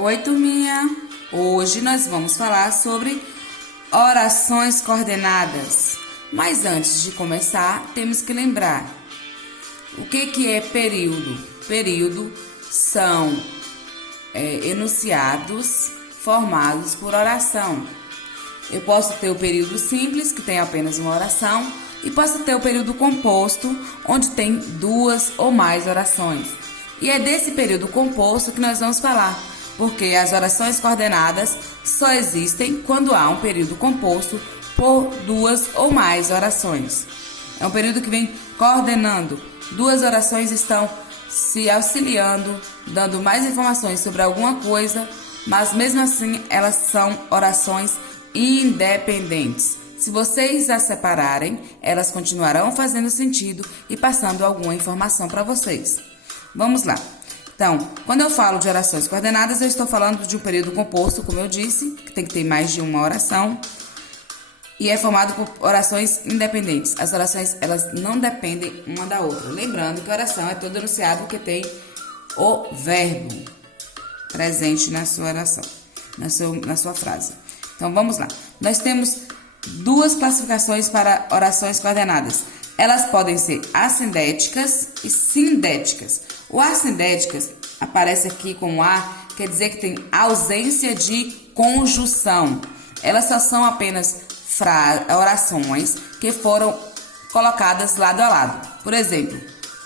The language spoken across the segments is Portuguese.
Oi, turminha! Hoje nós vamos falar sobre orações coordenadas. Mas antes de começar, temos que lembrar o que é período. Período são enunciados formados por oração. Eu posso ter o período simples, que tem apenas uma oração, e posso ter o período composto, onde tem duas ou mais orações. E é desse período composto que nós vamos falar, porque as orações coordenadas só existem quando há um período composto por duas ou mais orações. É um período que vem coordenando. Duas orações estão se auxiliando, dando mais informações sobre alguma coisa, mas mesmo assim elas são orações independentes. Se vocês as separarem, elas continuarão fazendo sentido e passando alguma informação para vocês. Vamos lá. Então, quando eu falo de orações coordenadas, eu estou falando de um período composto, como eu disse, que tem que ter mais de uma oração, e é formado por orações independentes. As orações, elas não dependem uma da outra. Lembrando que a oração é todo enunciado que tem o verbo presente na sua oração, na sua frase. Então, vamos lá. Nós temos duas classificações para orações coordenadas. Elas podem ser assindéticas e sindéticas. O assindéticas aparece aqui com A, quer dizer que tem ausência de conjunção. Elas só são apenas orações que foram colocadas lado a lado. Por exemplo,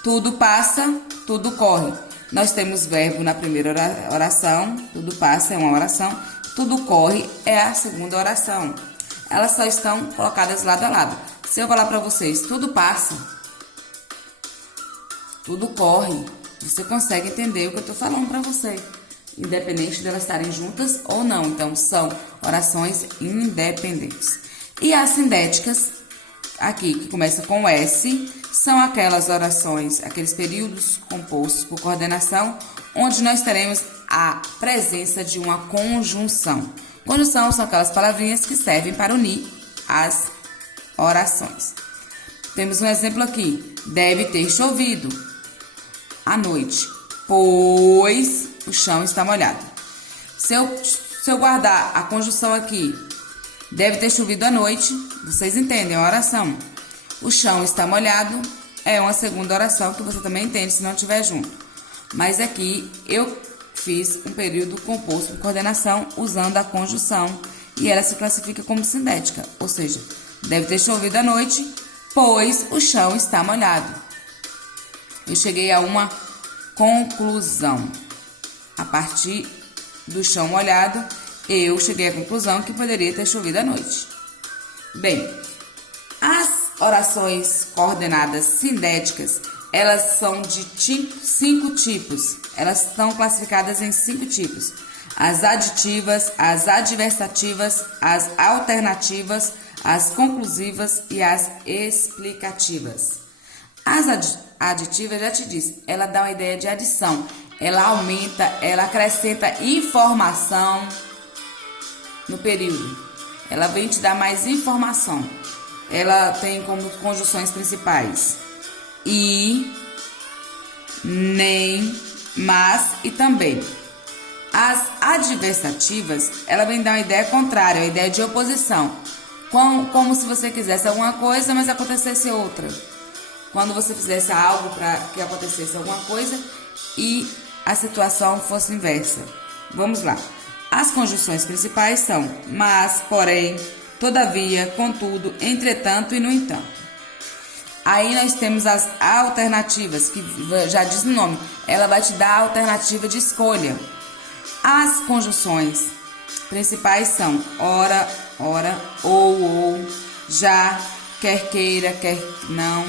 tudo passa, tudo corre. Nós temos verbo na primeira oração, tudo passa é uma oração, tudo corre é a segunda oração. Elas só estão colocadas lado a lado. Se eu falar para vocês, tudo passa, tudo corre, você consegue entender o que eu estou falando para você, independente de elas estarem juntas ou não. Então, são orações independentes. E as sindéticas, aqui, que começa com S, são aquelas orações, aqueles períodos compostos por coordenação, onde nós teremos a presença de uma conjunção. Conjunção são aquelas palavrinhas que servem para unir as orações. Temos um exemplo aqui. Deve ter chovido à noite, pois o chão está molhado. Se eu guardar a conjunção aqui, deve ter chovido à noite, vocês entendem a oração. O chão está molhado é uma segunda oração que você também entende se não estiver junto. Mas aqui eu fiz um período composto por coordenação usando a conjunção e ela se classifica como sindética, ou seja, deve ter chovido à noite, pois o chão está molhado. Eu cheguei a uma conclusão. A partir do chão molhado, eu cheguei à conclusão que poderia ter chovido à noite. Bem, as orações coordenadas sindéticas, elas são de 5 tipos. Elas estão classificadas em 5 tipos. As aditivas, as adversativas, as alternativas, as conclusivas e as explicativas. As aditivas, já te disse, ela dá uma ideia de adição. Ela aumenta, ela acrescenta informação no período. Ela vem te dar mais informação. Ela tem como conjunções principais e, nem, mas e também. As adversativas, ela vem dar uma ideia contrária, uma ideia de oposição. Como se você quisesse alguma coisa, mas acontecesse outra. Quando você fizesse algo para que acontecesse alguma coisa e a situação fosse inversa. Vamos lá. As conjunções principais são mas, porém, todavia, contudo, entretanto e no entanto. Aí nós temos as alternativas, que já diz no nome, ela vai te dar a alternativa de escolha. As conjunções principais são ora, ora, ou, já, quer queira, quer não.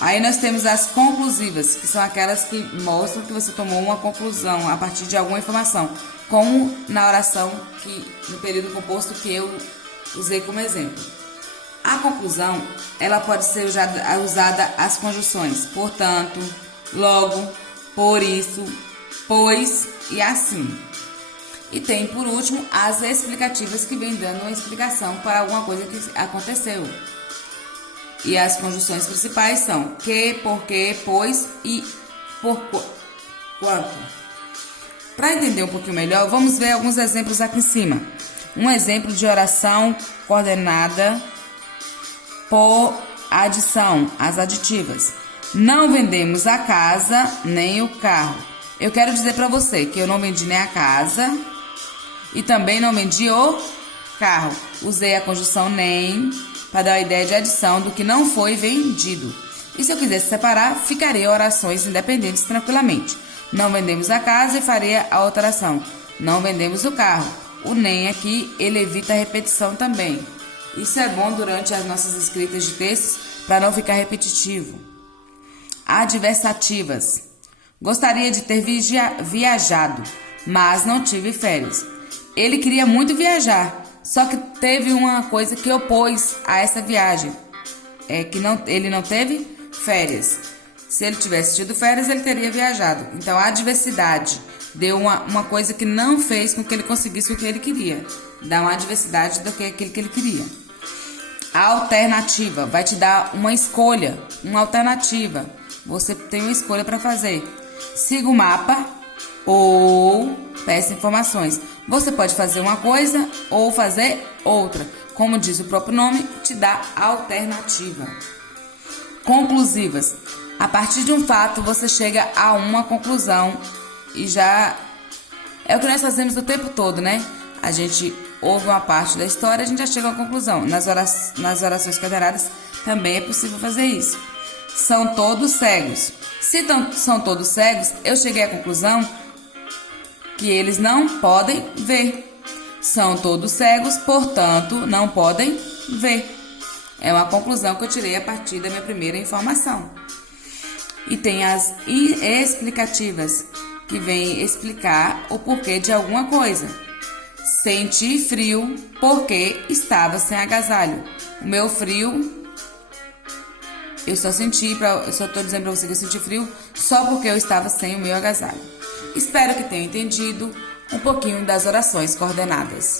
Aí nós temos as conclusivas, que são aquelas que mostram que você tomou uma conclusão a partir de alguma informação, como na oração no período composto que eu usei como exemplo. A conclusão, ela pode ser usada as conjunções, portanto, logo, por isso, pois e assim. E tem, por último, as explicativas que vem dando uma explicação para alguma coisa que aconteceu. E as conjunções principais são que, porque, pois e por quanto. Para entender um pouquinho melhor, vamos ver alguns exemplos aqui em cima. Um exemplo de oração coordenada por adição, as aditivas. Não vendemos a casa nem o carro. Eu quero dizer para você que eu não vendi nem a casa e também não vendi o carro. Usei a conjunção nem para dar a ideia de adição do que não foi vendido. E se eu quisesse separar, ficaria orações independentes tranquilamente. Não vendemos a casa e faria a outra oração. Não vendemos o carro. O nem aqui, ele evita a repetição também. Isso é bom durante as nossas escritas de textos para não ficar repetitivo. Adversativas. Gostaria de ter viajado, mas não tive férias. Ele queria muito viajar, só que teve uma coisa que opôs a essa viagem. Ele não teve férias. Se ele tivesse tido férias, ele teria viajado. Então, a adversidade deu uma coisa que não fez com que ele conseguisse o que ele queria. Dá uma adversidade do que aquilo que ele queria. A alternativa vai te dar uma escolha, uma alternativa. Você tem uma escolha para fazer. Siga o mapa ou peça informações. Você pode fazer uma coisa ou fazer outra. Como diz o próprio nome, te dá alternativa. Conclusivas. A partir de um fato, você chega a uma conclusão e já... É o que nós fazemos o tempo todo, né? A gente ouve uma parte da história e a gente já chega a uma conclusão. Nas orações coordenadas também é possível fazer isso. São todos cegos. Se são todos cegos, eu cheguei à conclusão que eles não podem ver. São todos cegos, portanto, não podem ver. É uma conclusão que eu tirei a partir da minha primeira informação. E tem as explicativas, que vêm explicar o porquê de alguma coisa. Senti frio porque estava sem agasalho. O meu frio, eu só estou dizendo para você que eu senti frio só porque eu estava sem o meu agasalho. Espero que tenham entendido um pouquinho das orações coordenadas.